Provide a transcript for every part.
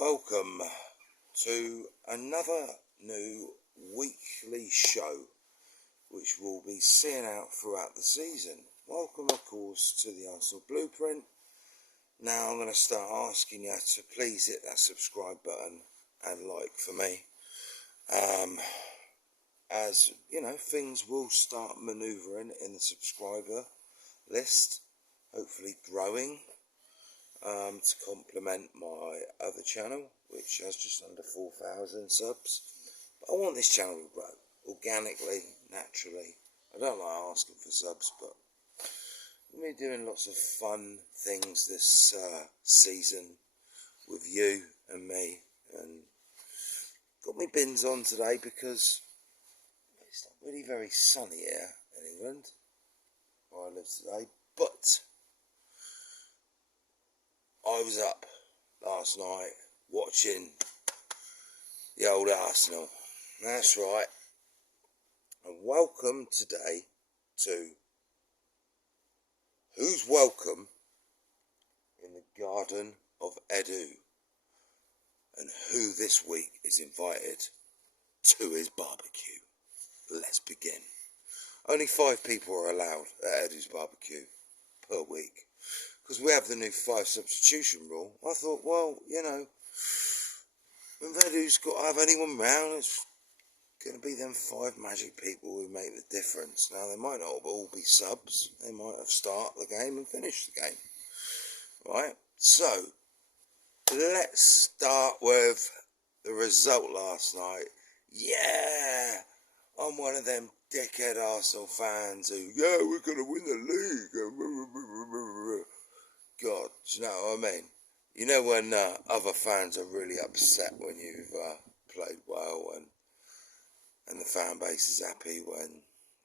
Welcome to another new weekly show which will be seen out throughout the season. Welcome, of course, to the Arsenal Blueprint. Now I'm going to start asking you to please hit that subscribe button and like for me. As you know, things will start manoeuvring in the subscriber list, hopefully growing. To complement my other channel, which has just under 4,000 subs. But I want this channel to grow organically, naturally. I don't like asking for subs, but we're doing lots of fun things this season with you and me. And got my bins on today because it's not really very sunny here in England, where I live today, but I was up last night watching the old Arsenal. That's right. And welcome today to Who's Welcome in the Garden of Edu, and who this week is invited to his barbecue. Let's begin. Only 5 people are allowed at Edu's barbecue per week. Because we have the new 5 substitution rule. I thought, well, you know, when Vedu's got to have anyone round, it's going to be them 5 magic people who make the difference. Now, they might not all be subs. They might have started the game and finished the game. Right? So, let's start with the result last night. Yeah! I'm one of them dickhead Arsenal fans who, yeah, we're going to win the league. God, do you know what I mean? You know when other fans are really upset when you've played well, and the fan base is happy when,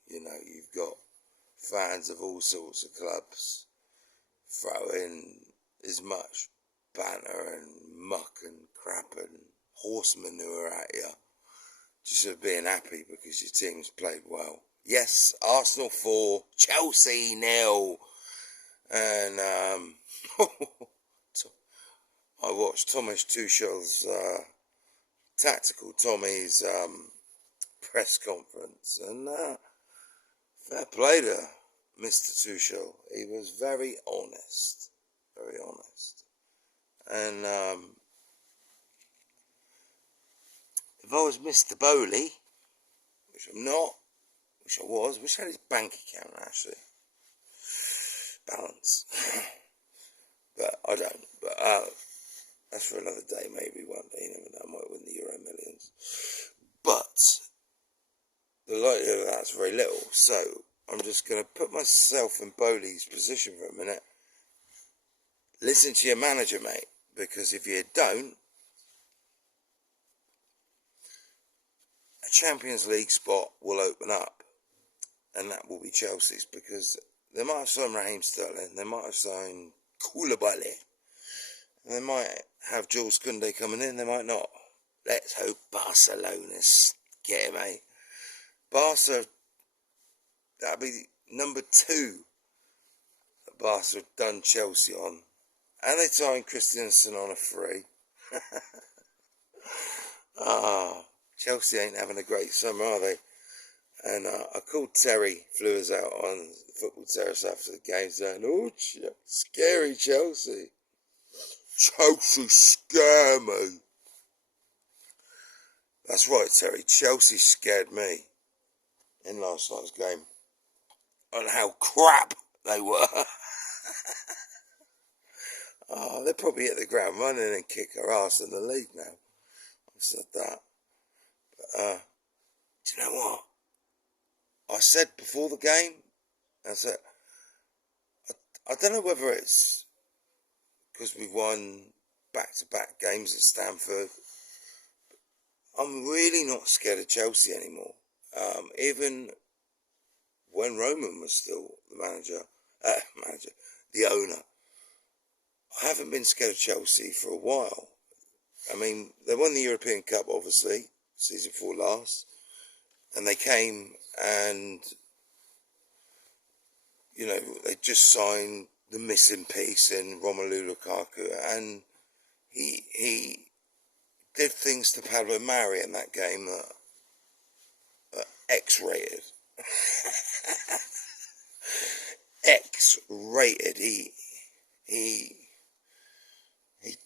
you know, you've got fans of all sorts of clubs throwing as much banter and muck and crap and horse manure at you, just for being happy because your team's played well. Yes, Arsenal 4, Chelsea 0. And I watched Thomas Tuchel's tactical Tommy's press conference, and fair play to Mr. Tuchel. He was very honest, and if I was Mr. Bowley, which I'm not, which I was, wish I had his bank account actually balance, but I don't. But that's for another day, maybe one day. You never know, I might win the Euro Millions. But the likelihood of that's very little. So I'm just going to put myself in Bowley's position for a minute. Listen to your manager, mate, because if you don't, a Champions League spot will open up, and that will be Chelsea's, because they might have signed Raheem Sterling, they might have signed Koulibaly, and they might have Jules Koundé coming in, they might not. Let's hope Barcelona's get him, eh? Barca, that'll be number 2 that Barca have done Chelsea on. And they signed Christensen on a free. Chelsea ain't having a great summer, are they? And I called Terry, flew us out on the football terrace after the game, saying, oh, scary Chelsea. Chelsea scare me. That's right, Terry. Chelsea scared me in last night's game. And how crap they were. They'll probably hit the ground running and kick our ass in the league now. I said that. But, do you know what? I said before the game, I said, I don't know whether it's because we won back-to-back games at Stamford. I'm really not scared of Chelsea anymore. Even when Roman was still the the owner, I haven't been scared of Chelsea for a while. I mean, they won the European Cup, obviously, season 4 last, and they came and, you know, they just signed the missing piece in Romelu Lukaku, and he did things to Pablo Mari in that game that are X-rated. X-rated. He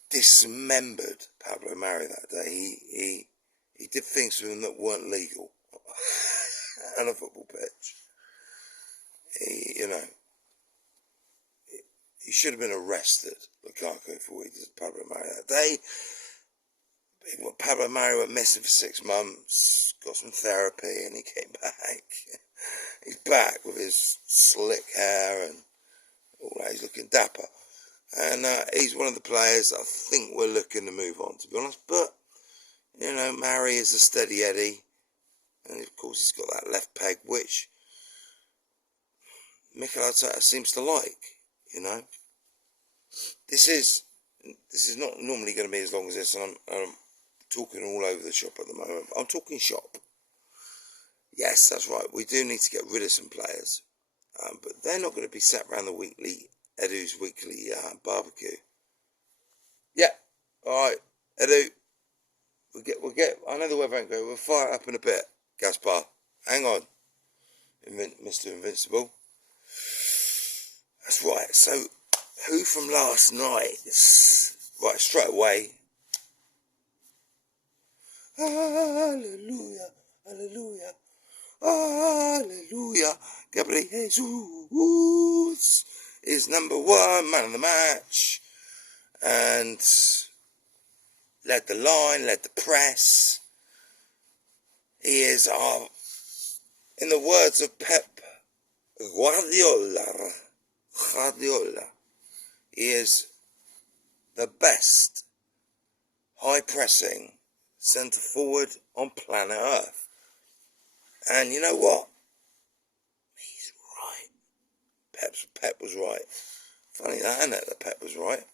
dismembered Pablo Mari that day. He did things to him that weren't legal on a football pitch. He should have been arrested, Lukaku, for what he did to Pablo Mari that day. Pablo Mari went missing for 6 months, got some therapy, and he came back. He's back with his slick hair and all that. He's looking dapper. And he's one of the players I think we're looking to move on, to be honest. But, Mari is a steady Eddie. And, of course, he's got that left peg, which Mikel Arteta seems to like, This is not normally going to be as long as this, and I'm talking all over the shop at the moment. I'm talking shop. Yes, that's right. We do need to get rid of some players, but they're not going to be sat around the Edu's weekly barbecue. Yeah, all right, Edu. We'll get. I know the weather ain't great. We'll fire it up in a bit. Gaspar, hang on, Mr. Invincible. That's right. So, who from last night? Right, straight away. Hallelujah, hallelujah, hallelujah. Gabriel Jesus is number 1 man of the match, and led the line, led the press. He is, in the words of Pep Guardiola, he is the best high-pressing centre forward on planet Earth. And you know what? He's right. Pep was right. Funny that, isn't it, that Pep was right?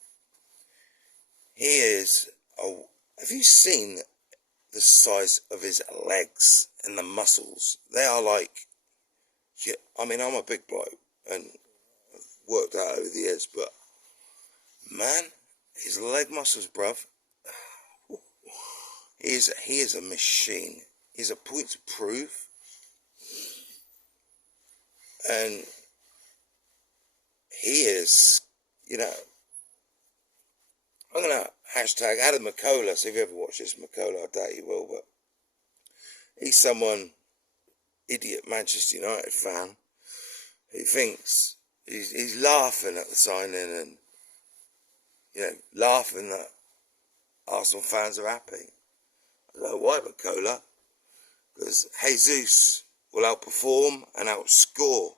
He is... have you seen the size of his legs and the muscles? They are like... I'm a big bloke and I've worked out over the years, but man, his leg muscles, bruv. He is a machine. He's a point to prove. And he is, I'm going to hashtag Adam McCullough. So if you ever watch this, McCullough, I doubt you will, but he's someone, idiot Manchester United fan, who thinks he's laughing at the signing and, laughing that Arsenal fans are happy. I don't know why, McCullough, because Jesus will outperform and outscore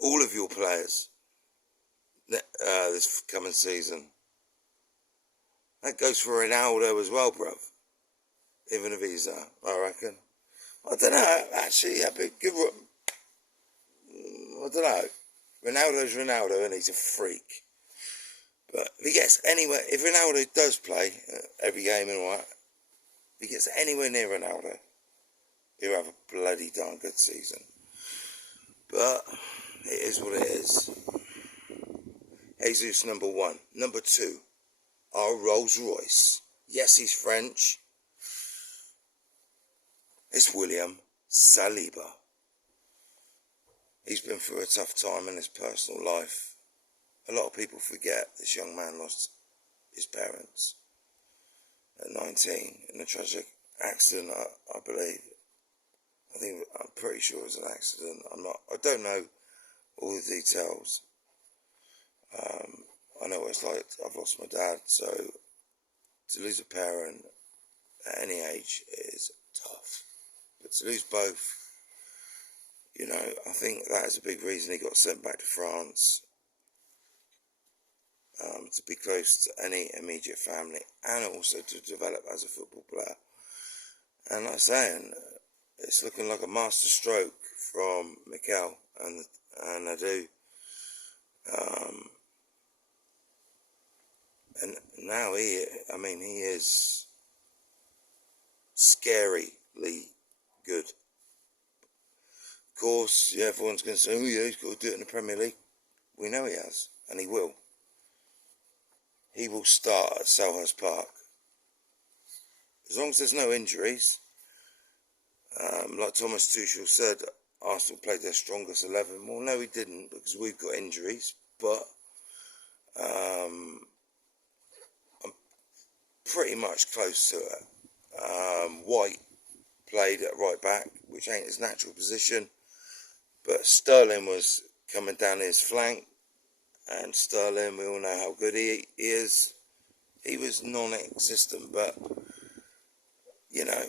all of your players this coming season. That goes for Ronaldo as well, bruv. Even if he's, I reckon. I don't know, actually, I don't know. Ronaldo's Ronaldo and he's a freak. But if he gets anywhere, if Ronaldo does play every game and all that, if he gets anywhere near Ronaldo, he'll have a bloody darn good season. But it is what it is. Jesus, number 1. Number 2, our Rolls Royce. Yes, he's French. It's William Saliba. He's been through a tough time in his personal life. A lot of people forget this young man lost his parents at 19 in a tragic accident, I believe. I'm pretty sure it was an accident. I don't know all the details. I know what it's like. I've lost my dad, so to lose a parent at any age is tough. But to lose both, I think that is a big reason he got sent back to France, to be close to any immediate family and also to develop as a football player. And like I'm saying, it's looking like a master stroke from Mikel and Edu. And now he is scarily good. Of course, everyone's going to say, he's got to do it in the Premier League. We know he has, and he will. he will start at Selhurst Park. As long as there's no injuries. Like Thomas Tuchel said, Arsenal played their strongest 11. Well, no, we didn't, because we've got injuries. But I'm pretty much close to it. White played at right back, which ain't his natural position. But Sterling was coming down his flank. And Sterling, we all know how good he is. He was non-existent, but, you know,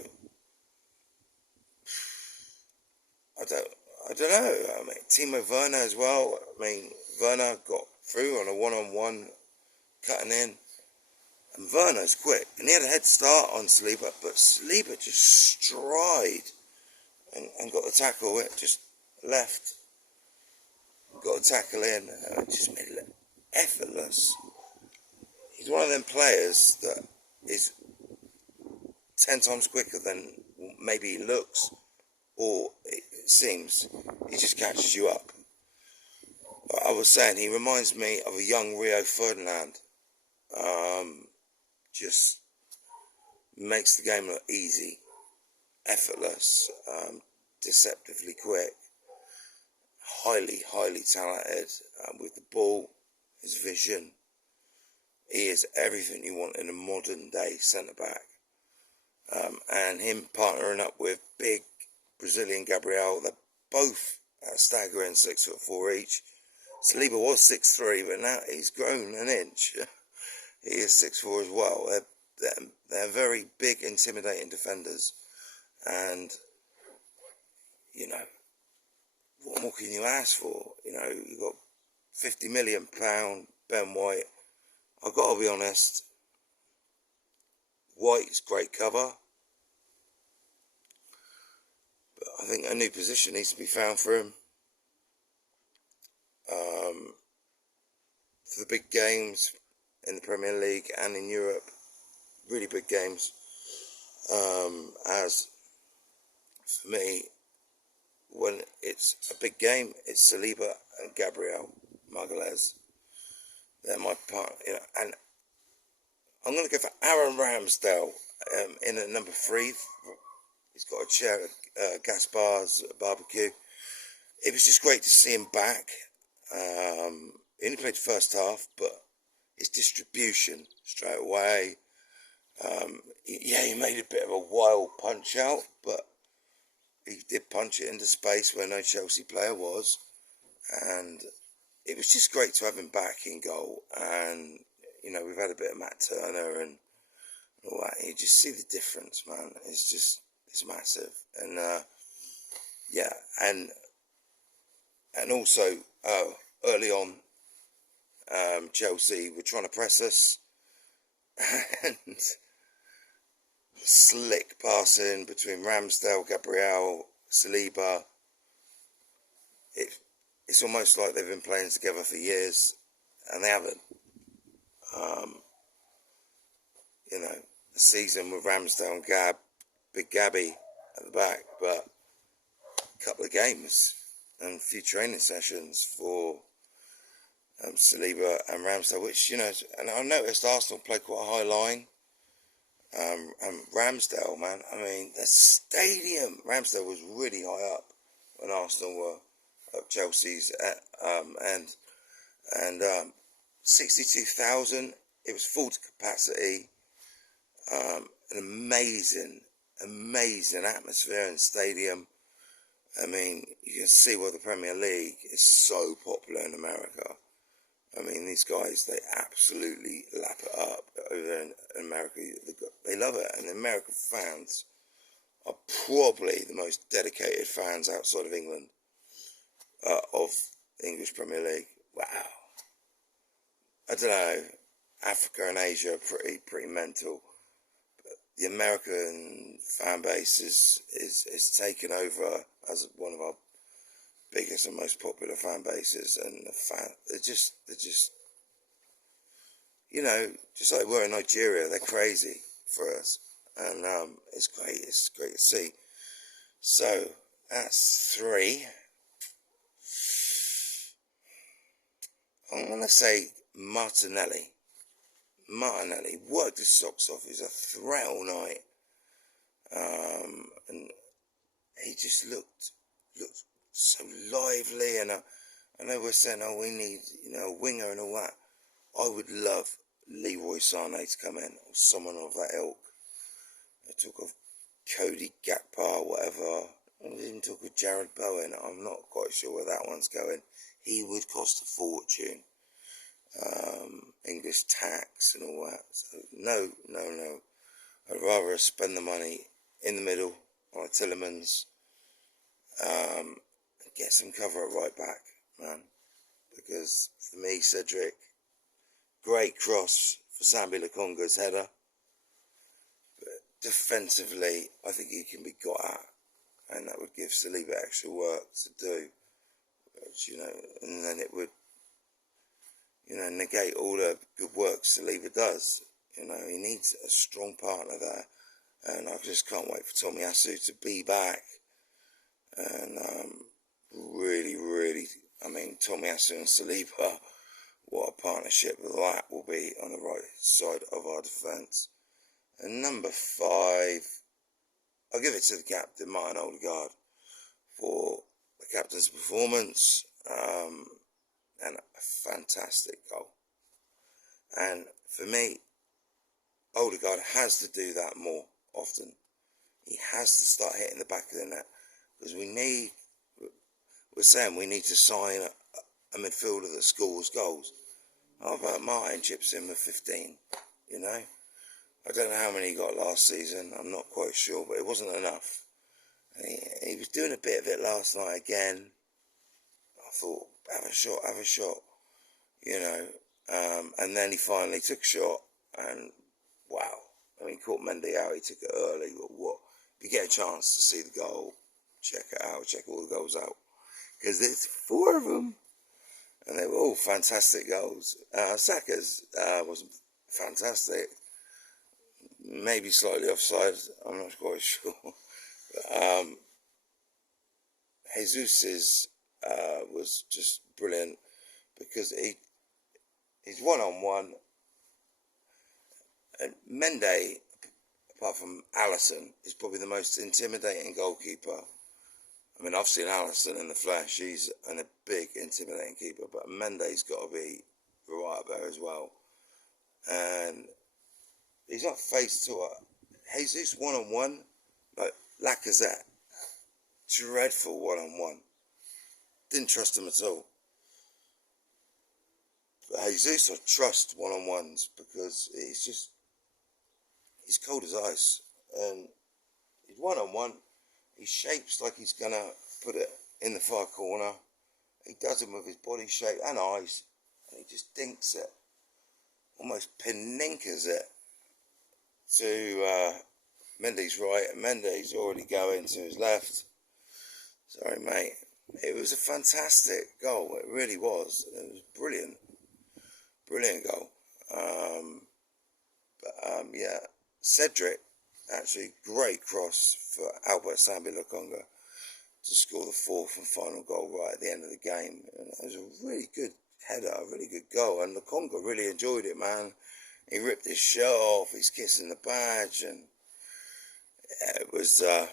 I don't know. I mean, Timo Werner as well. I mean, Werner got through on a one-on-one, cutting in. And Werner's quick. And he had a head start on Saliba, but Saliba just stride and got the tackle. It just left. Got the tackle in. Just made it effortless. He's one of them players that is 10 times quicker than maybe he looks or it seems. He just catches you up. I was saying, he reminds me of a young Rio Ferdinand. Just makes the game look easy, effortless, deceptively quick, highly, highly talented with the ball, his vision. He is everything you want in a modern day centre-back. And him partnering up with big Brazilian Gabriel, they're both staggering 6'4" each. Saliba was 6'3", but now he's grown an inch. He is 6'4" as well. They're very big, intimidating defenders. And, you know, what more can you ask for? You know, you've got £50 million Ben White. I've got to be honest, White's great cover. But I think a new position needs to be found for him. For the big games in the Premier League and in Europe, really big games. As for me, when it's a big game, it's Saliba and Gabriel Magalhaes. They're my part, you know, and I'm going to go for Aaron Ramsdale in at number 3. He's got a chair at Gaspar's barbecue. It was just great to see him back. He only played the first half, but his distribution straight away. He made a bit of a wild punch out, but he did punch it into space where no Chelsea player was. And it was just great to have him back in goal. And, you know, we've had a bit of Matt Turner and all that. You just see the difference, man. It's massive. And, and also, early on, Chelsea were trying to press us. And slick passing between Ramsdale, Gabriel, Saliba. It's almost like they've been playing together for years, and they haven't. You know, the season with Ramsdale and Big Gabby at the back, but a couple of games and a few training sessions for Saliba and Ramsdale, which, you know, and I noticed Arsenal played quite a high line. And Ramsdale, man, I mean, the stadium, Ramsdale was really high up when Arsenal were at Chelsea's, and 62,000, it was full to capacity, an amazing atmosphere in the stadium. I mean, you can see why the Premier League is so popular in America. I mean, these guys, they absolutely lap it up over in America. They love it. And the American fans are probably the most dedicated fans outside of England of the English Premier League. Wow. I don't know. Africa and Asia are pretty mental. But the American fan base is taken over as one of our biggest and most popular fan bases, and they're just, you know, just like we're in Nigeria, they're crazy for us, and it's great to see. So that's 3. I'm gonna say Martinelli. Martinelli worked his socks off. It was a threat all night. And he just looked so lively. And I know we're saying, oh, we need, a winger and all that. I would love Leroy Sané to come in, or someone of that ilk. I talk of Cody Gakpo, whatever. I didn't talk of Jared Bowen. I'm not quite sure where that one's going. He would cost a fortune. English tax and all that. So no. I'd rather spend the money in the middle on a Tillemans, and get some cover at right back, man. Because for me, Cedric, great cross for Sambi Lokonga's header. But defensively, I think he can be got at, and that would give Saliba extra work to do. Which, and then it would, negate all the good work Saliba does. He needs a strong partner there. And I just can't wait for Tomiyasu to be back. And really, Tomiyasu and Saliba, what a partnership that will be on the right side of our defence. And number 5, I'll give it to the captain, Martin Odegaard, for the captain's performance. And a fantastic goal. And for me, Odegaard has to do that more often. He has to start hitting the back of the net, because we're saying we need to sign a midfielder that scores goals. How about Martin chips in with 15? I don't know how many he got last season. I'm not quite sure, but it wasn't enough. And he was doing a bit of it last night again. I thought, have a shot, and then he finally took a shot, and wow. Caught Mendy out, he took it early, but what? If you get a chance to see the goal, check it out, check all the goals out. Because there's 4 of them, and they were all fantastic goals. Saka's was fantastic, maybe slightly offside, I'm not quite sure. But, Jesus's was just brilliant, because he's one-on-one, and Mendy, apart from Alisson, is probably the most intimidating goalkeeper. I've seen Alisson in the flesh. He's a big, intimidating keeper, but Mendy's got to be right up there as well. And he's not faced to it. Jesus one-on-one, like Lacazette, dreadful one-on-one. Didn't trust him at all. But Jesus, I trust one-on-ones, because he's cold as ice, and he's one-on-one. He shapes like he's going to put it in the far corner. He does it with his body shape and eyes, and he just dinks it, almost pininkers it to Mendy's right, and Mendy's already going to his left. Sorry, mate. It was a fantastic goal. It really was. It was brilliant. Brilliant goal. Yeah. Cedric, actually, great cross for Albert Sambi Lokonga to score the 4th and final goal right at the end of the game. And it was a really good header, a really good goal, and Lokonga really enjoyed it, man. He ripped his shirt off, he's kissing the badge, and it was a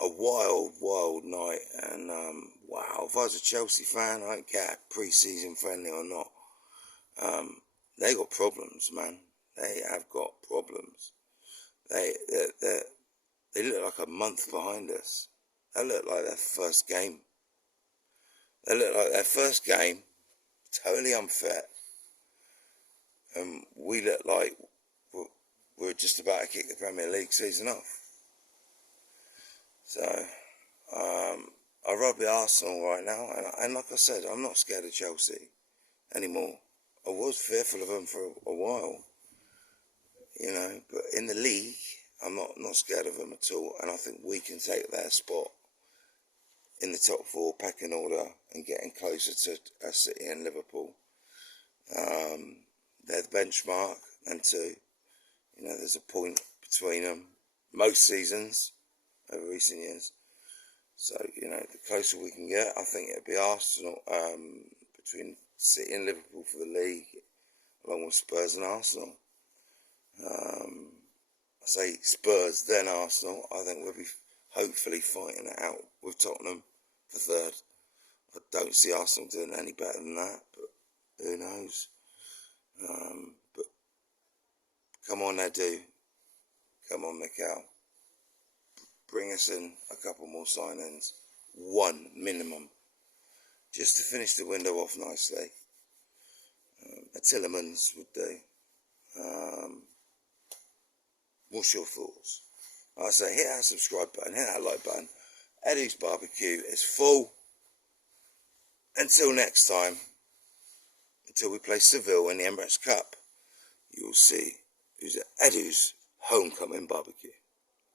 wild night. And wow, if I was a Chelsea fan, I don't care pre-season friendly or not, they got problems, man. They have got problems. They look like a month behind us. They look like their first game. Totally unfit. And we look like we're just about to kick the Premier League season off. So, I'd rather be Arsenal right now. And like I said, I'm not scared of Chelsea anymore. I was fearful of them for a while. But in the league, I'm not scared of them at all, and I think we can take their spot in the top 4 pecking order and getting closer to City and Liverpool. They're the benchmark, them two. There's a point between them most seasons over recent years. So, the closer we can get, I think it'd be Arsenal, between City and Liverpool for the league, along with Spurs and Arsenal. I say Spurs, then Arsenal. I think we'll be hopefully fighting it out with Tottenham for third. I don't see Arsenal doing any better than that, but who knows? But come on, Edu. Come on, Mikel. Bring us in a couple more signings. One minimum. Just to finish the window off nicely. A Tillemans would do. What's your thoughts? I say hit that subscribe button, hit that like button. Edu's barbecue is full. Until next time, until we play Seville in the Emirates Cup, you will see who's at Edu's homecoming barbecue.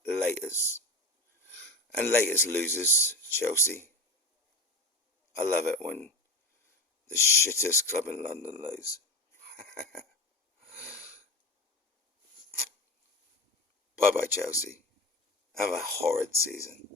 Laters. And laters losers, Chelsea. I love it when the shittest club in London lose. Bye-bye, Chelsea. Have a horrid season.